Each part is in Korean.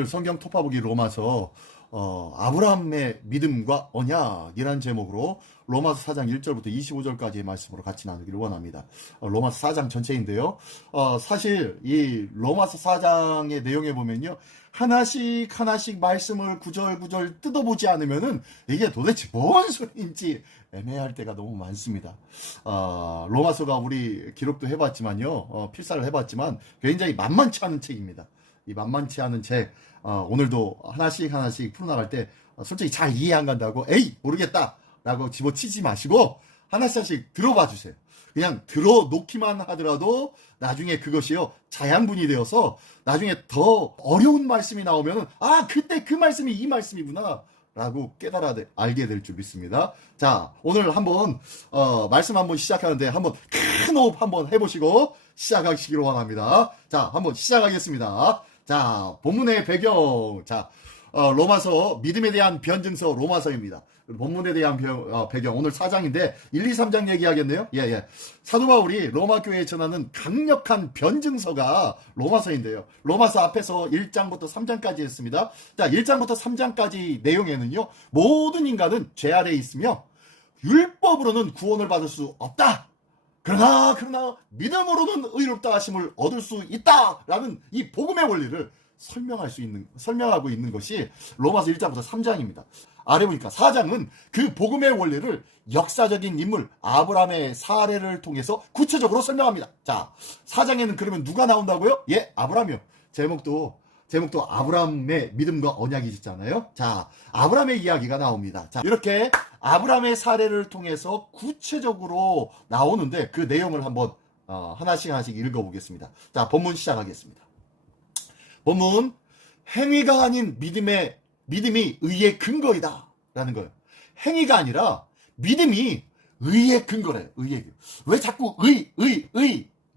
오늘 성경 토파보기 로마서 아브라함의 믿음과 언약이라는 제목으로 로마서 4장 1절부터 25절까지의 말씀으로 같이 나누기를 원합니다. 로마서 4장 전체인데요. 사실 이 로마서 4장의 내용에 보면요. 하나씩 말씀을 구절구절 뜯어보지 않으면은 이게 도대체 뭔 소리인지 애매할 때가 너무 많습니다. 로마서가 우리 기록도 해봤지만요. 필사를 해봤지만 굉장히 만만치 않은 책입니다. 이 만만치 않은 책, 오늘도 하나씩 풀어나갈 때 솔직히 잘 이해 안 간다고 에이 모르겠다 라고 집어치지 마시고 하나씩 들어봐 주세요. 그냥 들어놓기만 하더라도 나중에 그것이요 자양분이 되어서 나중에 더 어려운 말씀이 나오면 그때 그 말씀이 이 말씀이구나 라고 깨달아 알게 될 줄 믿습니다. 자, 오늘 한번 말씀 한번 시작하는데 한번 큰 호흡 한번 해보시고 시작하시기로 원합니다. 자, 한번 시작하겠습니다. 자, 본문의 배경. 자, 로마서 믿음에 대한 변증서 로마서입니다. 본문에 대한 배경 오늘 4장인데 1, 2, 3장 얘기하겠네요. 예. 사도 바울이 로마 교회에 전하는 강력한 변증서가 로마서인데요. 로마서 앞에서 1장부터 3장까지 했습니다. 자, 1장부터 3장까지 내용에는요. 모든 인간은 죄 아래에 있으며 율법으로는 구원을 받을 수 없다. 그러나 믿음으로는 의롭다 하심을 얻을 수 있다라는 이 복음의 원리를 설명하고 있는 것이 로마서 1장부터 3장입니다. 아래 보니까 4장은 그 복음의 원리를 역사적인 인물 아브라함의 사례를 통해서 구체적으로 설명합니다. 자, 4장에는 그러면 누가 나온다고요? 예, 아브라함이요. 제목도 아브라함의 믿음과 언약이잖아요. 자, 아브라함의 이야기가 나옵니다. 자, 이렇게 아브라함의 사례를 통해서 구체적으로 나오는데 그 내용을 한번 하나씩 읽어보겠습니다. 자, 본문 시작하겠습니다. 본문, 행위가 아닌 믿음이 의의 근거이다 라는 거예요. 행위가 아니라 믿음이 의의 근거래요. 왜 자꾸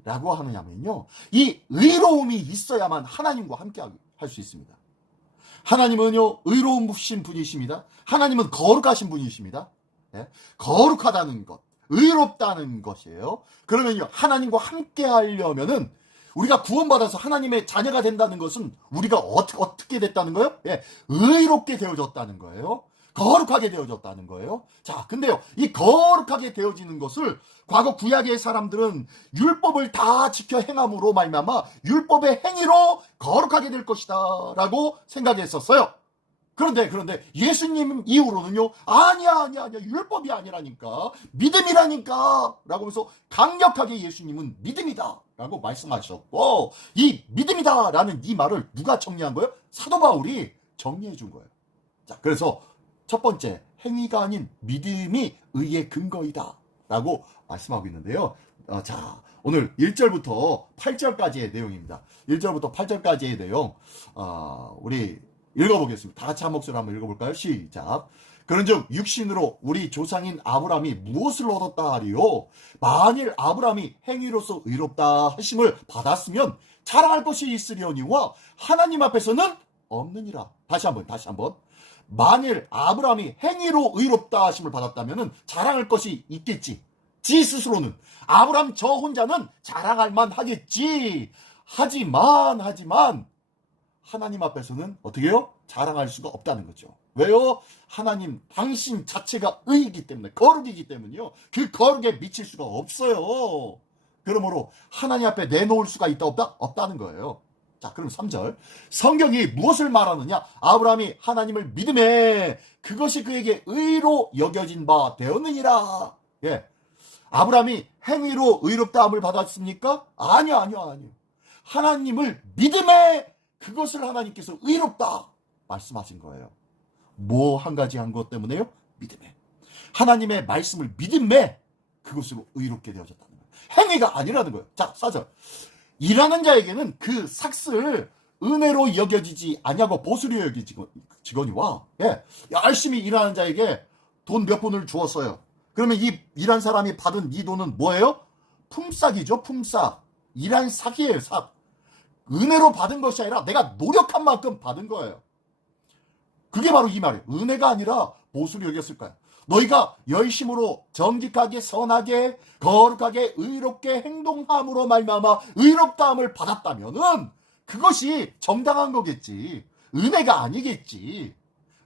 라고 하느냐면요. 이 의로움이 있어야만 하나님과 함께 할 수 있습니다. 하나님은요, 의로우신 분이십니다. 하나님은 거룩하신 분이십니다. 네? 거룩하다는 것, 의롭다는 것이에요. 그러면요, 하나님과 함께 하려면은 우리가 구원받아서 하나님의 자녀가 된다는 것은 우리가 어떻게 됐다는 거예요? 예, 의롭게 되어졌다는 거예요. 거룩하게 되어졌다는 거예요. 자, 근데요, 이 거룩하게 되어지는 것을 과거 구약의 사람들은 율법을 다 지켜 행함으로 말미암아 율법의 행위로 거룩하게 될 것이다 라고 생각했었어요. 그런데 예수님 이후로는요, 아니야, 율법이 아니라니까, 믿음이라니까 라고 하면서 강력하게 예수님은 믿음이다 라고 말씀하셨고, 이 믿음이다 라는 이 말을 누가 정리한 거예요? 사도 바울이 정리해 준 거예요. 자, 그래서 첫 번째, 행위가 아닌 믿음이 의의 근거이다 라고 말씀하고 있는데요. 자, 오늘 1절부터 8절까지의 내용입니다. 1절부터 8절까지의 내용, 우리 읽어보겠습니다. 다 같이 한 목소리로 한번 읽어볼까요? 시작. 그런즉 육신으로 우리 조상인 아브라함이 무엇을 얻었다 하리요? 만일 아브라함이 행위로서 의롭다 하심을 받았으면 자랑할 것이 있으려니와 하나님 앞에서는 없느니라. 다시 한번. 만일 아브라함이 행위로 의롭다 하심을 받았다면 자랑할 것이 있겠지. 지 스스로는 아브라함 저 혼자는 자랑할 만하겠지. 하지만 하나님 앞에서는 어떻게 해요? 자랑할 수가 없다는 거죠. 왜요? 하나님 당신 자체가 의이기 때문에, 거룩이기 때문에요. 그 거룩에 미칠 수가 없어요. 그러므로 하나님 앞에 내놓을 수가 있다 없다? 없다는 거예요. 자, 그럼 3절. 성경이 무엇을 말하느냐? 아브라함이 하나님을 믿음에 그것이 그에게 의로 여겨진 바 되었느니라. 예. 아브라함이 행위로 의롭다함을 받았습니까? 아니요. 하나님을 믿음에 그것을 하나님께서 의롭다 말씀하신 거예요. 뭐 한 가지 한 것 때문에요? 믿음에. 하나님의 말씀을 믿음에 그것으로 의롭게 되어졌다는 거예요. 행위가 아니라는 거예요. 자, 4절. 일하는 자에게는 그 삭슬 은혜로 여겨지지 아니하고 보수로 여겨지거니와, 예, 열심히 일하는 자에게 돈 몇 푼을 주었어요. 그러면 이 일한 사람이 받은 이 돈은 뭐예요? 품삯이죠. 품삯. 일한 삭이에요. 삭. 은혜로 받은 것이 아니라 내가 노력한 만큼 받은 거예요. 그게 바로 이 말이에요. 은혜가 아니라 보수로 여겼을 거예요. 너희가 열심으로 정직하게 선하게 거룩하게 의롭게 행동함으로 말미암아 의롭다함을 받았다면은 그것이 정당한 거겠지. 은혜가 아니겠지.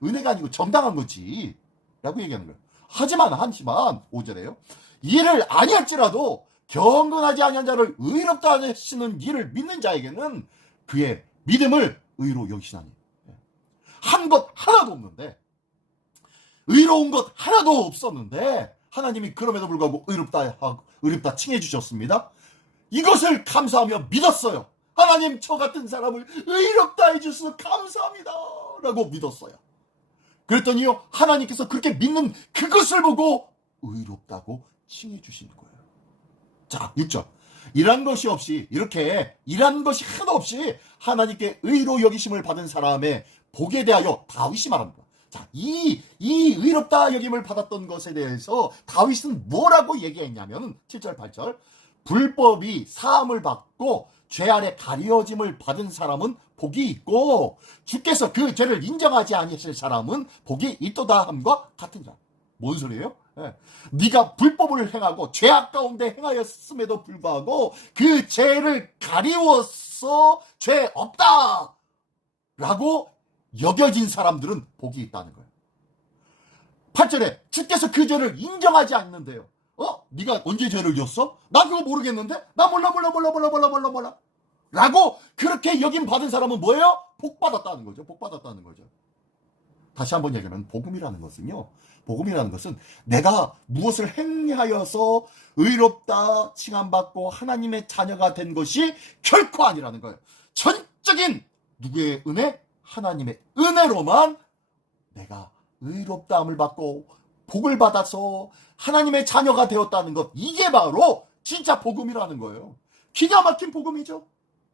은혜가 아니고 정당한 거지. 라고 얘기하는 거예요. 하지만 5절에요. 이를 아니할지라도 경건하지 아니한 자를 의롭다 하시는 이를 믿는 자에게는 그의 믿음을 의로 여기시나니. 한 것 하나도 없는데, 의로운 것 하나도 없었는데 하나님이 그럼에도 불구하고 의롭다 칭해 주셨습니다. 이것을 감사하며 믿었어요. 하나님, 저 같은 사람을 의롭다 해주셔서 감사합니다 라고 믿었어요. 그랬더니요, 하나님께서 그렇게 믿는 그것을 보고 의롭다고 칭해 주시는 거예요. 자, 6절. 이런 것이 하나도 없이 하나님께 의로 여기심을 받은 사람의 복에 대하여 다윗이 말합니다. 자, 이 의롭다 여김을 받았던 것에 대해서 다윗은 뭐라고 얘기했냐면 7절, 8절. 불법이 사함을 받고 죄 아래 가려짐을 받은 사람은 복이 있고 주께서 그 죄를 인정하지 아니하실 사람은 복이 있도다 함과 같으니라. 뭔 소리예요? 네가 불법을 행하고 죄악 가운데 행하였음에도 불구하고 그 죄를 가리워서 죄 없다 라고 여겨진 사람들은 복이 있다는 거예요. 8절에 주께서 그 죄를 인정하지 않는데요. 네가 언제 죄를 졌어? 나 그거 모르겠는데? 나 몰라 라고 그렇게 여김 받은 사람은 뭐예요? 복 받았다는 거죠. 다시 한번 얘기하면 복음이라는 것은 내가 무엇을 행하여서 의롭다 칭함받고 하나님의 자녀가 된 것이 결코 아니라는 거예요. 전적인 누구의 은혜? 하나님의 은혜로만 내가 의롭다함을 받고 복을 받아서 하나님의 자녀가 되었다는 것, 이게 바로 진짜 복음이라는 거예요. 기가 막힌 복음이죠.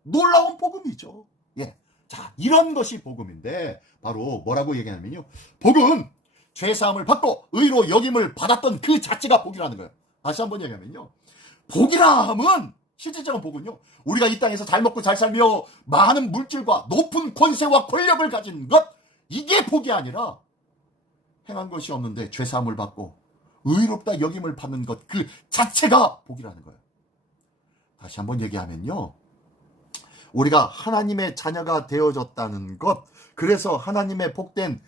놀라운 복음이죠. 예. 자, 이런 것이 복음인데 바로 뭐라고 얘기하냐면요, 복은 죄사함을 받고 의로 여김을 받았던 그 자체가 복이라는 거예요. 다시 한번 얘기하면요, 복이라 함은, 실질적인 복은요, 우리가 이 땅에서 잘 먹고 잘 살며 많은 물질과 높은 권세와 권력을 가진 것, 이게 복이 아니라 행한 것이 없는데 죄사함을 받고 의롭다 여김을 받는 것, 그 자체가 복이라는 거예요. 다시 한번 얘기하면요, 우리가 하나님의 자녀가 되어졌다는 것, 그래서 하나님의 복된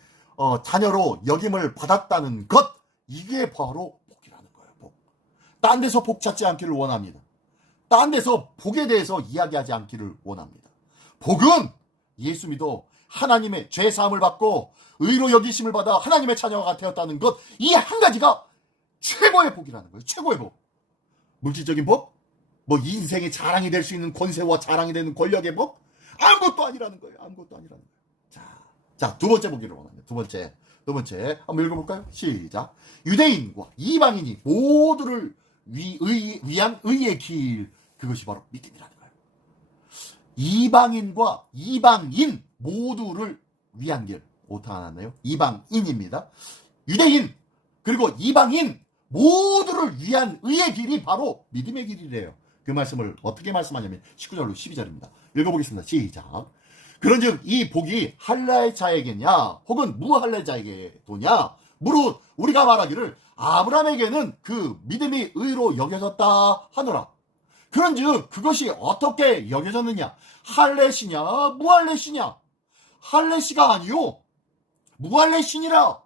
자녀로 여김을 받았다는 것, 이게 바로 복이라는 거예요. 복. 딴 데서 복 찾지 않기를 원합니다. 딴 데서 복에 대해서 이야기하지 않기를 원합니다. 복은 예수 믿어 하나님의 죄 사함을 받고 의로 여기심을 받아 하나님의 자녀가 되었다는 것, 이 한 가지가 최고의 복이라는 거예요. 최고의 복. 물질적인 복? 뭐 인생의 자랑이 될 수 있는 권세와 자랑이 되는 권력의 복? 아무것도 아니라는 거예요. 자, 두 번째 보기를 원합니다. 두 번째 한번 읽어볼까요? 시작. 유대인과 이방인이 모두를 위한 의의 길, 그것이 바로 믿음이라는 거예요. 이방인과 이방인 모두를 위한 길, 오타 안 왔나요? 이방인입니다. 유대인 그리고 이방인 모두를 위한 의의 길이 바로 믿음의 길이래요. 그 말씀을 어떻게 말씀하냐면 19절로 12절입니다. 읽어보겠습니다. 시작. 그런즉 이 복이 할례자에게냐 혹은 무할례자에게 도냐? 무릇 우리가 말하기를 아브라함에게는 그 믿음이 의로 여겨졌다 하노라. 그런즉 그것이 어떻게 여겨졌느냐? 할례시냐 무할례시냐? 할례시가 아니요 무할례시니라.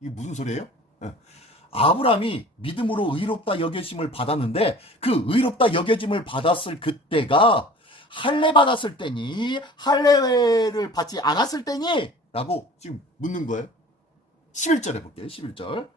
이게 무슨 소리예요? 아브라함이 믿음으로 의롭다 여겨짐을 받았는데 그 의롭다 여겨짐을 받았을 그때가 할례 받았을 때니 할례를 받지 않았을 때니? 라고 지금 묻는 거예요. 11절 해볼게요. 11절.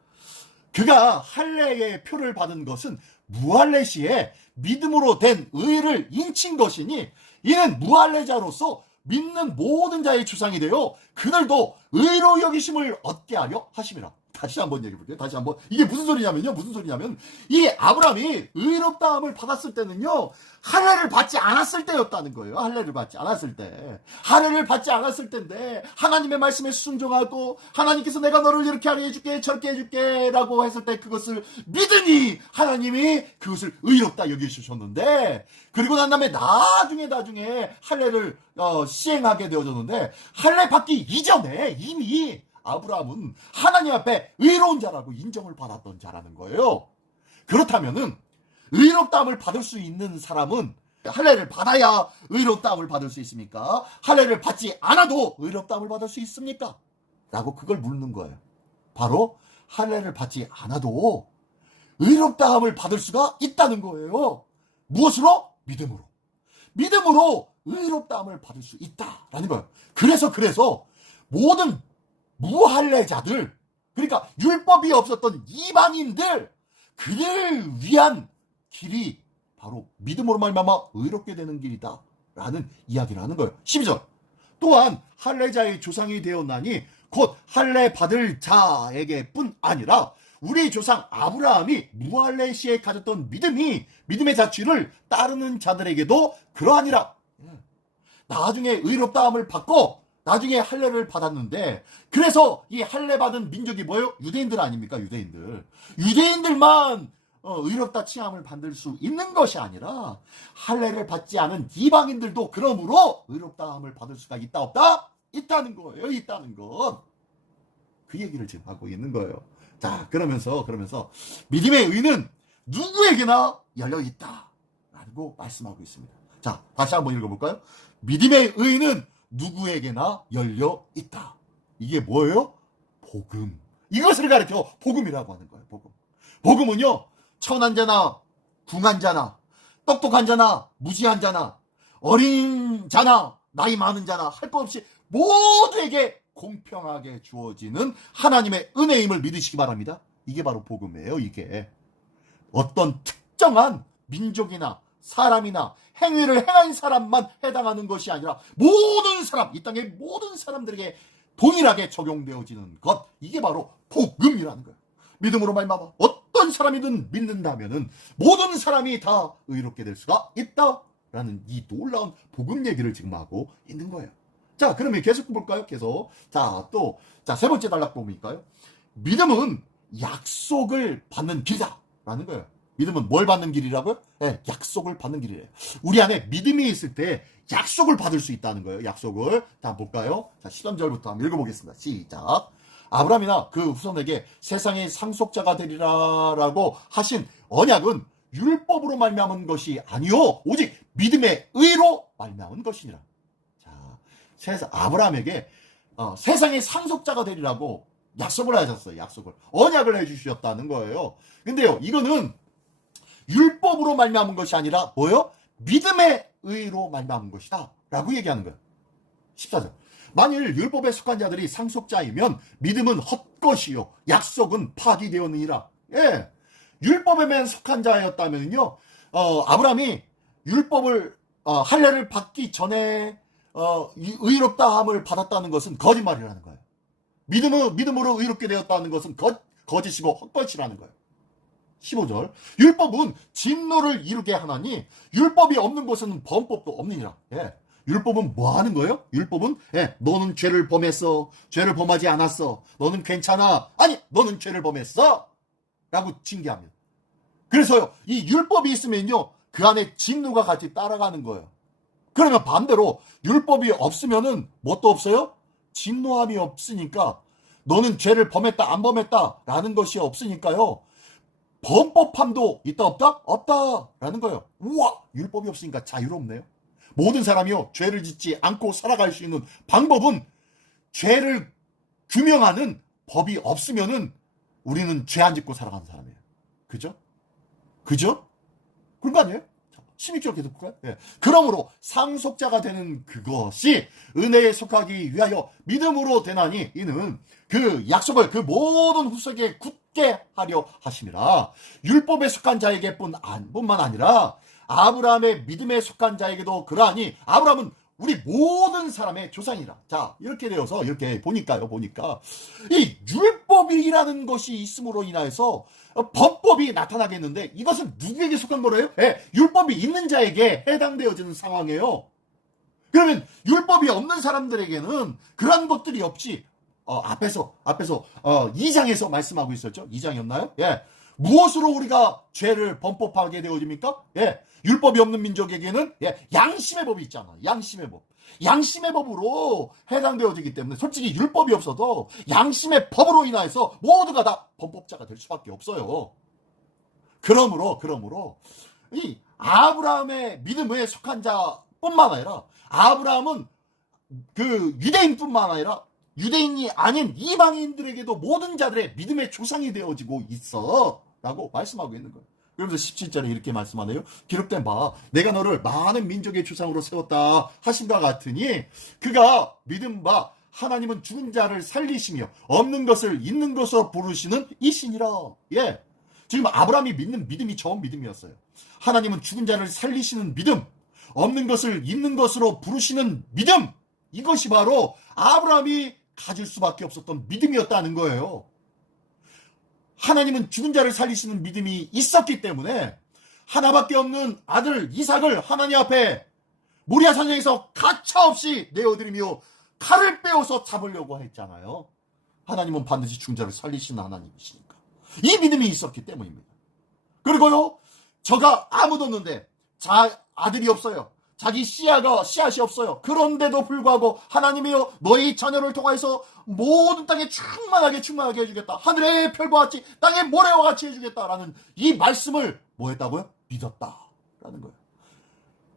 그가 할례의 표를 받은 것은 무할례 시에 믿음으로 된 의를 인친 것이니 이는 무할례자로서 믿는 모든 자의 주상이 되어 그들도 의로 여기심을 얻게 하려 하심이라. 다시 한번 얘기해 볼게요. 다시 한번. 이게 무슨 소리냐면 이 아브라함이 의롭다함을 받았을 때는요, 할례를 받지 않았을 때였다는 거예요. 할례를 받지 않았을 때인데 하나님의 말씀에 순종하고 하나님께서 내가 너를 이렇게 하게 해줄게 저렇게 해줄게 라고 했을 때 그것을 믿으니 하나님이 그것을 의롭다 여기주셨는데, 그리고 난 다음에 나중에 할례를 시행하게 되어졌는데, 할례 받기 이전에 이미 아브라함은 하나님 앞에 의로운 자라고 인정을 받았던 자라는 거예요. 그렇다면은 의롭다함을 받을 수 있는 사람은 할례를 받아야 의롭다함을 받을 수 있습니까? 할례를 받지 않아도 의롭다함을 받을 수 있습니까? 라고 그걸 묻는 거예요. 바로 할례를 받지 않아도 의롭다함을 받을 수가 있다는 거예요. 무엇으로? 믿음으로. 믿음으로 의롭다함을 받을 수 있다라는 거예요. 그래서 모든 무할례자들, 그러니까 율법이 없었던 이방인들, 그를 위한 길이 바로 믿음으로 말미암아 의롭게 되는 길이다 라는 이야기를 하는 거예요. 12절. 또한 할례자의 조상이 되었나니 곧 할례 받을 자에게 뿐 아니라 우리 조상 아브라함이 무할례 시에 가졌던 믿음의 자취를 따르는 자들에게도 그러하니라. 나중에 의롭다함을 받고 나중에 할례를 받았는데, 그래서 이 할례 받은 민족이 뭐예요? 유대인들 아닙니까? 유대인들만 의롭다 칭함을 받을 수 있는 것이 아니라 할례를 받지 않은 이방인들도 그러므로 의롭다함을 받을 수가 있다 없다? 있다는 거예요. 있다는 것. 그 얘기를 지금 하고 있는 거예요. 자, 그러면서 믿음의 의는 누구에게나 열려 있다라고 말씀하고 있습니다. 자, 다시 한번 읽어볼까요? 믿음의 의는 누구에게나 열려 있다. 이게 뭐예요? 복음. 이것을 가리켜 복음이라고 하는 거예요. 복음은요, 천한 자나 궁한 자나 똑똑한 자나 무지한 자나 어린 자나 나이 많은 자나 할 것 없이 모두에게 공평하게 주어지는 하나님의 은혜임을 믿으시기 바랍니다. 이게 바로 복음이에요. 이게 어떤 특정한 민족이나 사람이나 행위를 행한 사람만 해당하는 것이 아니라 모든 사람, 이 땅의 모든 사람들에게 동일하게 적용되어지는 것, 이게 바로 복음이라는 거예요. 믿음으로 말미암아 어떤 사람이든 믿는다면은 모든 사람이 다 의롭게 될 수가 있다라는 이 놀라운 복음 얘기를 지금 하고 있는 거예요. 자, 그러면 계속 볼까요? 자, 세 번째 단락 보니까요. 믿음은 약속을 받는 길이다라는 거예요. 믿음은 뭘 받는 길이라고요? 네, 약속을 받는 길이래요. 우리 안에 믿음이 있을 때 약속을 받을 수 있다는 거예요. 약속을. 자, 볼까요? 자, 13절부터 한번 읽어보겠습니다. 시작. 아브라함이나 그 후손에게 세상의 상속자가 되리라라고 하신 언약은 율법으로 말미암은 것이 아니요 오직 믿음의 의로 말미암은 것이니라. 자, 아브라함에게 세상의 상속자가 되리라고 약속을 하셨어요. 언약을 해주셨다는 거예요. 근데요, 이거는 율법으로 말미암은 것이 아니라 뭐요? 믿음의 의로 말미암은 것이다 라고 얘기하는 거예요. 14절. 만일 율법에 속한 자들이 상속자이면 믿음은 헛것이요 약속은 파기되었느니라. 예, 율법에만 속한 자였다면요, 아브라함이 율법을 할례를 받기 전에 의롭다함을 받았다는 것은 거짓말이라는 거예요. 믿음으로 의롭게 되었다는 것은 거짓이고 헛것이라는 거예요. 15절. 율법은 진노를 이루게 하나니 율법이 없는 곳에는 범법도 없느니라. 예. 율법은 뭐 하는 거예요? 율법은 너는 죄를 범했어. 죄를 범하지 않았어. 너는 괜찮아. 아니, 너는 죄를 범했어. 라고 징계합니다. 그래서요, 이 율법이 있으면요, 그 안에 진노가 같이 따라가는 거예요. 그러면 반대로 율법이 없으면은 엇도 없어요? 진노함이 없으니까 너는 죄를 범했다 안 범했다 라는 것이 없으니까요, 범법함도 있다 없다? 없다라는 거예요. 우와, 율법이 없으니까 자유롭네요. 모든 사람이요, 죄를 짓지 않고 살아갈 수 있는 방법은 죄를 규명하는 법이 없으면은 우리는 죄 안 짓고 살아가는 사람이에요. 그죠? 그런 거 아니에요? 16절 계속 볼까요? 예. 그러므로 상속자가 되는 그것이 은혜에 속하기 위하여 믿음으로 되나니 이는 그 약속을 그 모든 후손에게 굳게 하려 하심이라. 율법에 속한 자에게 뿐만 아니라 아브라함의 믿음에 속한 자에게도 그러하니 아브라함은 우리 모든 사람의 조상이라. 자, 이렇게 되어서 이렇게 보니까 이 율법이라는 것이 있음으로 인하여서 범법이 나타나겠는데, 이것은 누구에게 속한 거래요? 율법이 있는 자에게 해당되어지는 상황이에요. 그러면 율법이 없는 사람들에게는 그런 것들이 없이 앞에서 2장에서 말씀하고 있었죠. 2장이었나요? 예. 무엇으로 우리가 죄를 범법하게 되어집니까? 예. 율법이 없는 민족에게는 양심의 법이 있잖아. 양심의 법으로 해당되어지기 때문에 솔직히 율법이 없어도 양심의 법으로 인하여서 모두가 다 범법자가 될 수밖에 없어요. 그러므로 이 아브라함의 믿음에 속한 자뿐만 아니라 아브라함은 그 유대인뿐만 아니라 유대인이 아닌 이방인들에게도 모든 자들의 믿음의 조상이 되어지고 있어 라고 말씀하고 있는 거예요. 그러면서 17절에 이렇게 말씀하네요. 기록된 바 내가 너를 많은 민족의 조상으로 세웠다 하신과 같으니 그가 믿은 바 하나님은 죽은 자를 살리시며 없는 것을 있는 것으로 부르시는 이신이라. 예, 지금 아브라함이 믿는 믿음이 처음 믿음이었어요. 하나님은 죽은 자를 살리시는 믿음, 없는 것을 있는 것으로 부르시는 믿음, 이것이 바로 아브라함이 가질 수밖에 없었던 믿음이었다는 거예요. 하나님은 죽은 자를 살리시는 믿음이 있었기 때문에 하나밖에 없는 아들 이삭을 하나님 앞에 모리아 산에서 가차없이 내어드리며 칼을 빼어서 잡으려고 했잖아요. 하나님은 반드시 죽은 자를 살리시는 하나님이시니까. 이 믿음이 있었기 때문입니다. 그리고요, 저가 아무도 없는데 아들이 없어요. 자기 씨앗이 없어요. 그런데도 불구하고 하나님이여 너희 자녀를 통하여서 모든 땅에 충만하게 해주겠다. 하늘의 별과 같이 땅의 모래와 같이 해주겠다라는 이 말씀을 뭐 했다고요? 믿었다라는 거예요.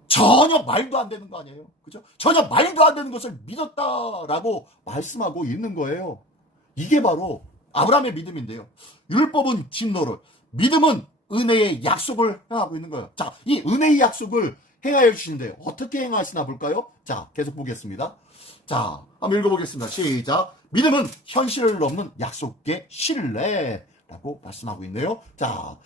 전혀 말도 안 되는 거 아니에요. 그죠? 전혀 말도 안 되는 것을 믿었다라고 말씀하고 있는 거예요. 이게 바로 아브라함의 믿음인데요. 율법은 진노를, 믿음은 은혜의 약속을 행하고 있는 거예요. 자, 이 은혜의 약속을 행하여 주시는데 어떻게 행하시나 볼까요? 자, 계속 보겠습니다. 자, 한번 읽어보겠습니다. 시작. 믿음은 현실을 넘는 약속의 신뢰라고 말씀하고 있네요. 자,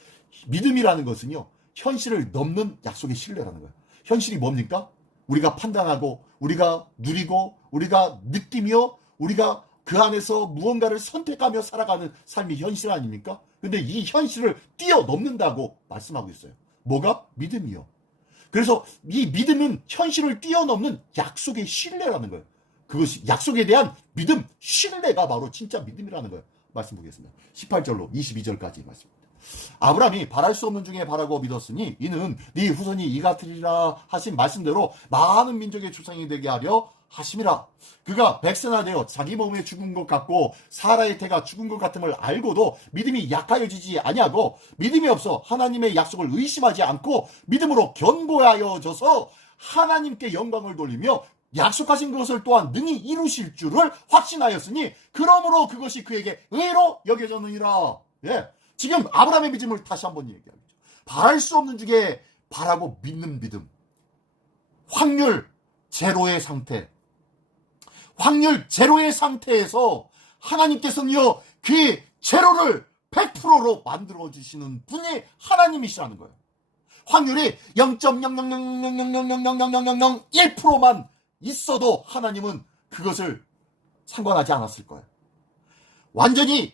믿음이라는 것은요, 현실을 넘는 약속의 신뢰라는 거예요. 현실이 뭡니까? 우리가 판단하고, 우리가 누리고, 우리가 느끼며, 우리가 그 안에서 무언가를 선택하며 살아가는 삶이 현실 아닙니까? 근데 이 현실을 뛰어넘는다고 말씀하고 있어요. 뭐가? 믿음이요. 그래서 이 믿음은 현실을 뛰어넘는 약속의 신뢰라는 거예요. 그것이 약속에 대한 믿음, 신뢰가 바로 진짜 믿음이라는 거예요. 말씀 보겠습니다. 18절로 22절까지 말씀입니다. 아브라함이 바랄 수 없는 중에 바라고 믿었으니 이는 네 후손이 이 같으리라 하신 말씀대로 많은 민족의 조상이 되게 하려 하심이라. 그가 백세나 되어 자기 몸에 죽은 것 같고 사라의 태가 죽은 것 같음을 알고도 믿음이 약하여지지 아니하고 믿음이 없어 하나님의 약속을 의심하지 않고 믿음으로 견고하여져서 하나님께 영광을 돌리며 약속하신 것을 또한 능히 이루실 줄을 확신하였으니 그러므로 그것이 그에게 의로 여겨졌느니라. 예, 지금 아브라함의 믿음을 다시 한번 얘기하죠. 바랄 수 없는 중에 바라고 믿는 믿음. 확률 제로의 상태. 확률 제로의 상태에서 하나님께서는요, 그 제로를 100%로 만들어주시는 분이 하나님이시라는 거예요. 확률이 0.00000000001%만 있어도 하나님은 그것을 상관하지 않았을 거예요. 완전히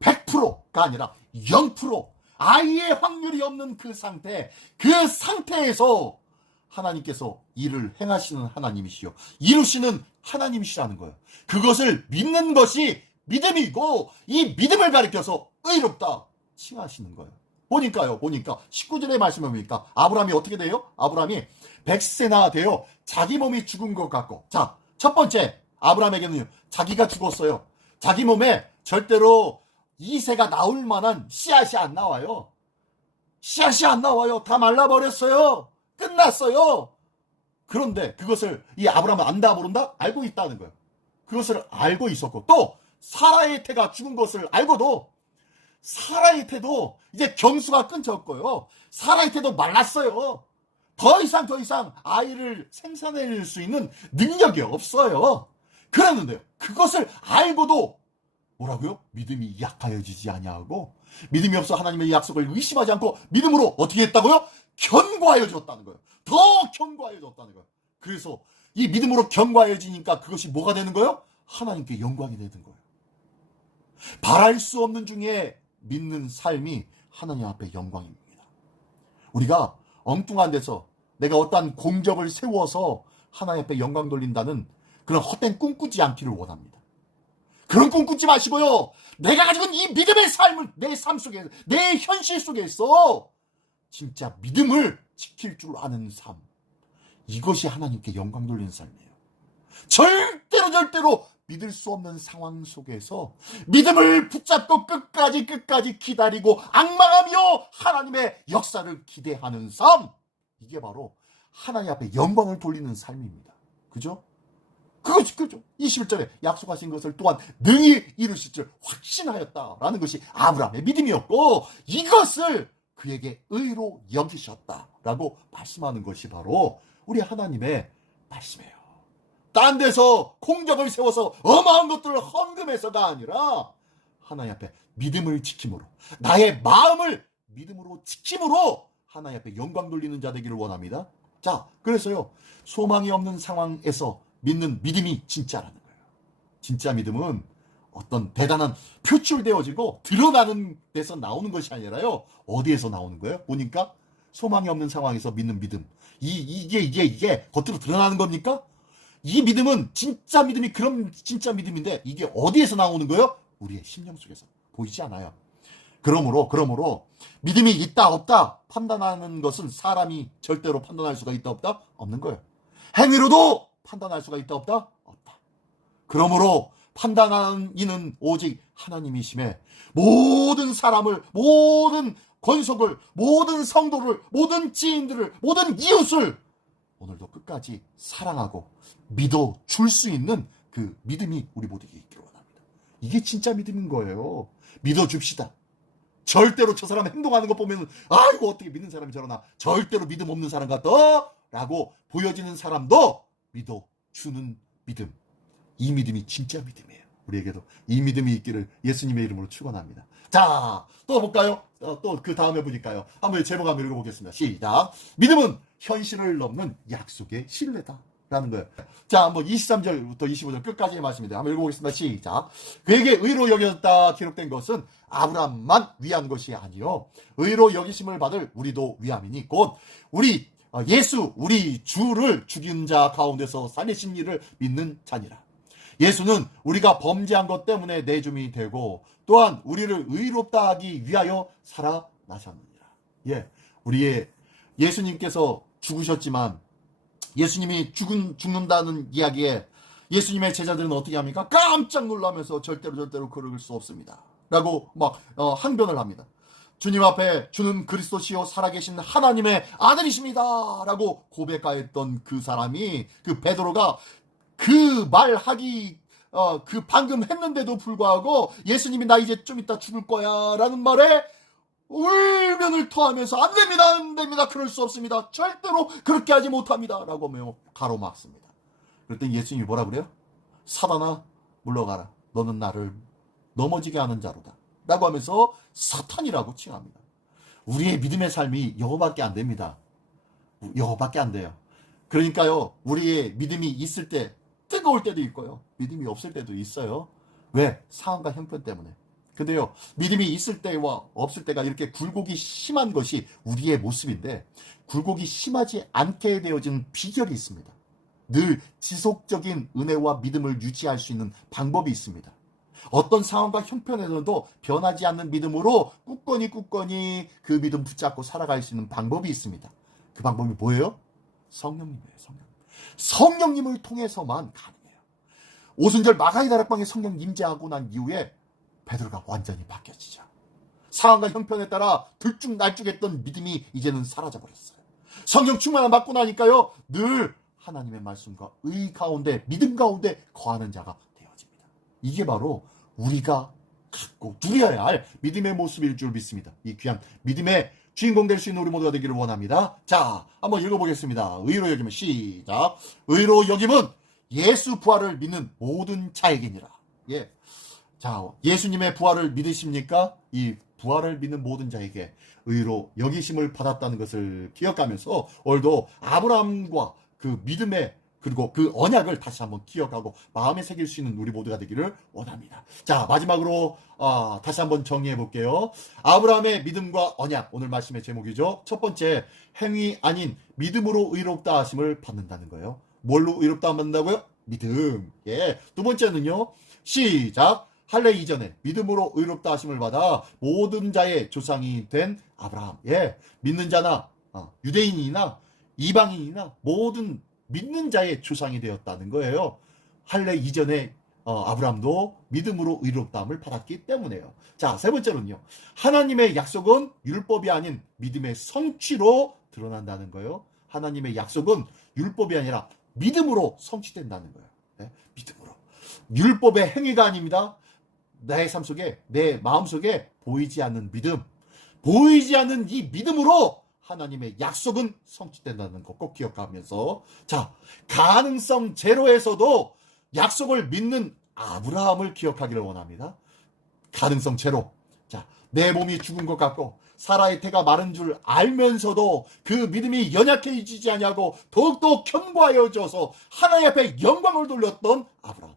100%가 아니라 0%, 아예 확률이 없는 그 상태에서 하나님께서 일을 행하시는 하나님이시요, 이루시는 하나님이시라는 거예요. 그것을 믿는 것이 믿음이고 이 믿음을 가리켜서 의롭다 칭하시는 거예요. 보니까 19절의 말씀을 보니까 아브라함이 어떻게 돼요? 아브라함이 100세나 되어 자기 몸이 죽은 것 같고, 자, 첫 번째 아브라함에게는 자기가 죽었어요. 자기 몸에 절대로 이새가 나올 만한 씨앗이 안 나와요. 씨앗이 안 나와요. 다 말라버렸어요. 끝났어요. 그런데 그것을 이 아브라함은 안다 모른다? 알고 있다는 거예요. 그것을 알고 있었고, 또 사라의 태가 죽은 것을 알고도 사라의 태도 이제 경수가 끊겼고요. 사라의 태도 말랐어요. 더 이상 아이를 생산해낼 수 있는 능력이 없어요. 그랬는데요, 그것을 알고도 뭐라고요? 믿음이 약하여지지 아니하고, 믿음이 없어 하나님의 약속을 의심하지 않고 믿음으로 어떻게 했다고요? 견고하여졌다는 거예요. 더 견고하여졌다는 거예요. 그래서 이 믿음으로 견고하여지니까 그것이 뭐가 되는 거예요? 하나님께 영광이 되는 거예요. 바랄 수 없는 중에 믿는 삶이 하나님 앞에 영광입니다. 우리가 엉뚱한 데서 내가 어떠한 공적을 세워서 하나님 앞에 영광 돌린다는 그런 헛된 꿈 꾸지 않기를 원합니다. 그런 꿈 꾸지 마시고요, 내가 가지고 있는 이 믿음의 삶을 내 삶 속에, 내 현실 속에서 진짜 믿음을 지킬 줄 아는 삶, 이것이 하나님께 영광 돌리는 삶이에요. 절대로 믿을 수 없는 상황 속에서 믿음을 붙잡고 끝까지 기다리고 앙망하며 하나님의 역사를 기대하는 삶, 이게 바로 하나님 앞에 영광을 돌리는 삶입니다. 그죠? 그것이 그죠. 21절에 약속하신 것을 또한 능히 이루실 줄 확신하였다라는 것이 아브라함의 믿음이었고, 이것을 그에게 의로 여기셨다라고 말씀하는 것이 바로 우리 하나님의 말씀이에요. 딴 데서 공적을 세워서 어마한 것들을 헌금해서가 아니라 하나님 앞에 믿음을 지킴으로, 나의 마음을 믿음으로 지킴으로 하나님 앞에 영광 돌리는 자 되기를 원합니다. 자, 그래서요, 소망이 없는 상황에서 믿는 믿음이 진짜라는 거예요. 진짜 믿음은 어떤 대단한 표출되어지고 드러나는 데서 나오는 것이 아니라요, 어디에서 나오는 거예요? 보니까 소망이 없는 상황에서 믿는 믿음, 이게 겉으로 드러나는 겁니까? 이 믿음은 진짜 믿음이 그런 진짜 믿음인데, 이게 어디에서 나오는 거예요? 우리의 심령 속에서. 보이지 않아요. 그러므로 믿음이 있다 없다 판단하는 것은 사람이 절대로 판단할 수가 있다 없다? 없는 거예요. 행위로도 판단할 수가 있다 없다? 없다. 그러므로 판단하는 이는 오직 하나님이심에, 모든 사람을, 모든 권속을, 모든 성도를, 모든 지인들을, 모든 이웃을 오늘도 끝까지 사랑하고 믿어줄 수 있는 그 믿음이 우리 모두에게 있기를 원합니다. 이게 진짜 믿음인 거예요. 믿어줍시다. 절대로 저 사람 행동하는 거 보면 아이고 어떻게 믿는 사람이 저러나, 절대로 믿음 없는 사람 같다 라고 보여지는 사람도 믿어주는 믿음, 이 믿음이 진짜 믿음이에요. 우리에게도 이 믿음이 있기를 예수님의 이름으로 축원합니다. 자, 또 볼까요? 또 그 다음에 보니까요, 한번 제목 한번 읽어보겠습니다. 시작. 믿음은 현실을 넘는 약속의 신뢰다 라는 거예요. 자, 한번 23절부터 25절 끝까지의 말씀인데 한번 읽어보겠습니다. 시작. 그에게 의로 여겨졌다 기록된 것은 아브라함만 위한 것이 아니요 의로 여기심을 받을 우리도 위함이니 곧 우리 예수 우리 주를 죽인 자 가운데서 살리신 이를 믿는 자니라. 예수는 우리가 범죄한 것 때문에 내줌이 되고 또한 우리를 의롭다 하기 위하여 살아나셨느니라. 예, 우리의 예수님께서 죽으셨지만 예수님이 죽는다는 이야기에 예수님의 제자들은 어떻게 합니까? 깜짝 놀라면서 절대로 그럴 수 없습니다 라고 막 항변을 합니다. 주님 앞에 주는 그리스도시요 살아계신 하나님의 아들이십니다 라고 고백하였던 그 사람이, 그 베드로가 그 말하기 그 방금 했는데도 불구하고 예수님이 나 이제 좀 이따 죽을 거야 라는 말에 울면을 토하면서 안 됩니다 그럴 수 없습니다, 절대로 그렇게 하지 못합니다 라고 가로막습니다. 그랬더니 예수님이 뭐라 그래요? 사단아 물러가라, 너는 나를 넘어지게 하는 자로다 라고 하면서 사탄이라고 칭합니다. 우리의 믿음의 삶이 이거밖에 안 됩니다. 이거밖에 안 돼요. 그러니까요, 우리의 믿음이 있을 때 뜨거울 때도 있고요, 믿음이 없을 때도 있어요. 왜? 상황과 형편 때문에. 근데요, 믿음이 있을 때와 없을 때가 이렇게 굴곡이 심한 것이 우리의 모습인데, 굴곡이 심하지 않게 되어진 비결이 있습니다. 늘 지속적인 은혜와 믿음을 유지할 수 있는 방법이 있습니다. 어떤 상황과 형편에서도 변하지 않는 믿음으로 굳건히 그 믿음 붙잡고 살아갈 수 있는 방법이 있습니다. 그 방법이 뭐예요? 성령님이에요. 성령님을 통해서만 가능해요. 오순절 마가의 다락방에 성령 임재하고 난 이후에 베드로가 완전히 바뀌어지죠. 상황과 형편에 따라 들쭉날쭉했던 믿음이 이제는 사라져버렸어요. 성령 충만을 받고 나니까요, 늘 하나님의 말씀과 의 가운데, 믿음 가운데 거하는 자가 되어집니다. 이게 바로 우리가 갖고 누려야 할 믿음의 모습일 줄 믿습니다. 이 귀한 믿음의 주인공 될 수 있는 우리 모두가 되기를 원합니다. 자, 한번 읽어보겠습니다. 의로 여김은 시작. 의로 여김은 예수 부활을 믿는 모든 자에게니라. 예. 자, 예수님의 부활을 믿으십니까? 이 부활을 믿는 모든 자에게 의로 여기심을 받았다는 것을 기억하면서 오늘도 아브라함과 그 믿음의 그리고 그 언약을 다시 한번 기억하고 마음에 새길 수 있는 우리 모두가 되기를 원합니다. 자, 마지막으로 다시 한번 정리해 볼게요. 아브라함의 믿음과 언약, 오늘 말씀의 제목이죠. 첫 번째, 행위 아닌 믿음으로 의롭다 하심을 받는다는 거예요. 뭘로 의롭다 받는다고요? 믿음. 예. 두 번째는요, 시작. 할례 이전에 믿음으로 의롭다 하심을 받아 모든 자의 조상이 된 아브라함. 예. 믿는 자나 유대인이나 이방인이나 모든 믿는 자의 조상이 되었다는 거예요. 할례 이전에 아브라함도 믿음으로 의롭다함을 받았기 때문에요. 자, 세 번째로는요, 하나님의 약속은 율법이 아닌 믿음의 성취로 드러난다는 거예요. 하나님의 약속은 율법이 아니라 믿음으로 성취된다는 거예요. 네? 믿음으로. 율법의 행위가 아닙니다. 나의 삶 속에, 내 마음 속에 보이지 않는 믿음, 보이지 않는 이 믿음으로 하나님의 약속은 성취된다는 거 꼭 기억하면서, 자, 가능성 제로에서도 약속을 믿는 아브라함을 기억하기를 원합니다. 가능성 제로. 자, 내 몸이 죽은 것 같고 사라의 태가 마른 줄 알면서도 그 믿음이 연약해지지 아니하고 더욱더 견고하여져서 하나님 앞에 영광을 돌렸던 아브라함.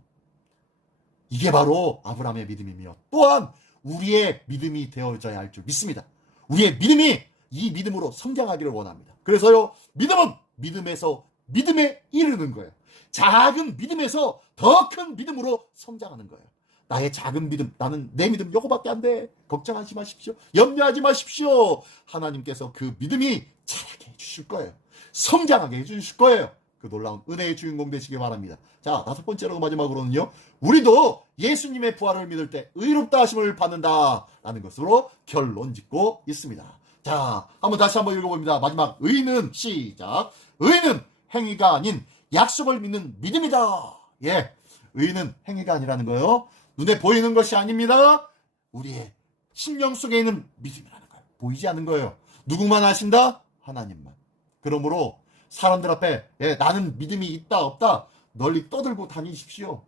이게 바로 아브라함의 믿음이며 또한 우리의 믿음이 되어져야 할 줄 믿습니다. 우리의 믿음이 이 믿음으로 성장하기를 원합니다. 그래서요, 믿음은 믿음에서 믿음에 이르는 거예요. 작은 믿음에서 더 큰 믿음으로 성장하는 거예요. 나의 작은 믿음, 나는 내 믿음 요거밖에 안 돼. 걱정하지 마십시오. 염려하지 마십시오. 하나님께서 그 믿음이 자라게 해주실 거예요. 성장하게 해주실 거예요. 그 놀라운 은혜의 주인공 되시기 바랍니다. 자, 5번째로 마지막으로는요, 우리도 예수님의 부활을 믿을 때 의롭다 하심을 받는다 라는 것으로 결론 짓고 있습니다. 자, 다시 한번 읽어봅니다. 마지막, 의는 시작. 의는 행위가 아닌 약속을 믿는 믿음이다. 예, 의는 행위가 아니라는 거예요. 눈에 보이는 것이 아닙니다. 우리의 심령 속에 있는 믿음이라는 거예요. 보이지 않는 거예요. 누구만 아신다? 하나님만. 그러므로 사람들 앞에 나는 믿음이 있다 없다 널리 떠들고 다니십시오.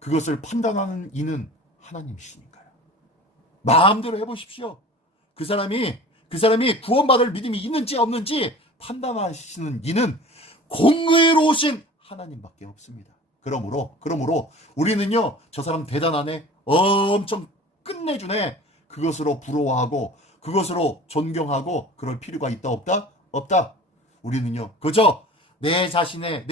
그것을 판단하는 이는 하나님이시니까요. 마음대로 해보십시오. 그 사람이 구원받을 믿음이 있는지 없는지 판단하시는 이는 공의로우신 하나님밖에 없습니다. 그러므로 우리는요, 저 사람 대단하네, 엄청 끝내주네, 그것으로 부러워하고 그것으로 존경하고 그럴 필요가 있다 없다? 없다. 우리는요, 그저 내 자신에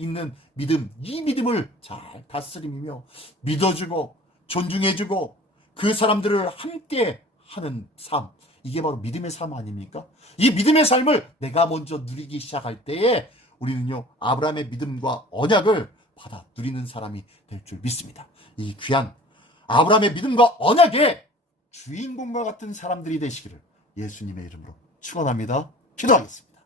있는 믿음, 이 믿음을 잘 다스리며 믿어주고 존중해주고 그 사람들을 함께 하는 삶, 이게 바로 믿음의 삶 아닙니까? 이 믿음의 삶을 내가 먼저 누리기 시작할 때에 우리는요, 아브라함의 믿음과 언약을 받아 누리는 사람이 될 줄 믿습니다. 이 귀한 아브라함의 믿음과 언약의 주인공과 같은 사람들이 되시기를 예수님의 이름으로 축원합니다. 기도하겠습니다.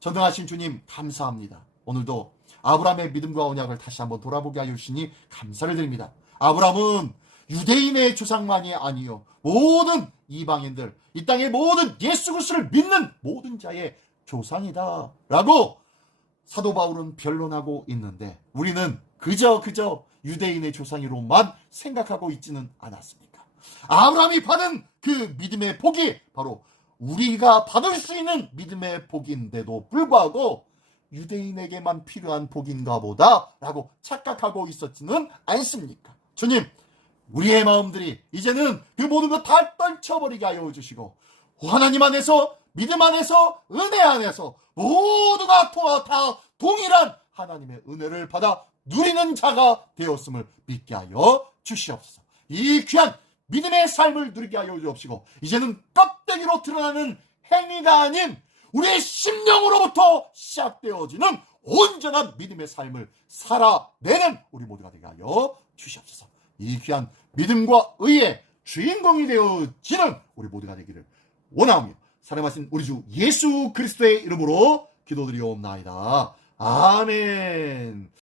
전능하신 주님, 감사합니다. 오늘도 아브라함의 믿음과 언약을 다시 한번 돌아보게 하여 주시니 감사를 드립니다. 아브라함은 유대인의 조상만이 아니요, 모든 이방인들, 이 땅의 모든 예수 그리스도를 믿는 모든 자의 조상이다 라고 사도 바울은 변론하고 있는데, 우리는 그저 유대인의 조상으로만 생각하고 있지는 않았습니까? 아브라함이 받은 그 믿음의 복이 바로 우리가 받을 수 있는 믿음의 복인데도 불구하고 유대인에게만 필요한 복인가 보다 라고 착각하고 있었지는 않습니까? 주님, 우리의 마음들이 이제는 그 모든 것 다 떨쳐버리게 하여 주시고, 하나님 안에서, 믿음 안에서, 은혜 안에서 모두가 다 동일한 하나님의 은혜를 받아 누리는 자가 되었음을 믿게 하여 주시옵소서. 이 귀한 믿음의 삶을 누리게 하여 주옵시고, 이제는 껍데기로 드러나는 행위가 아닌 우리의 심령으로부터 시작되어지는 온전한 믿음의 삶을 살아내는 우리 모두가 되게 하여 주시옵소서. 이 귀한 믿음과 의의 주인공이 되어지는 우리 모두가 되기를 원하오며, 사랑하신 우리 주 예수 그리스도의 이름으로 기도드리옵나이다. 아멘.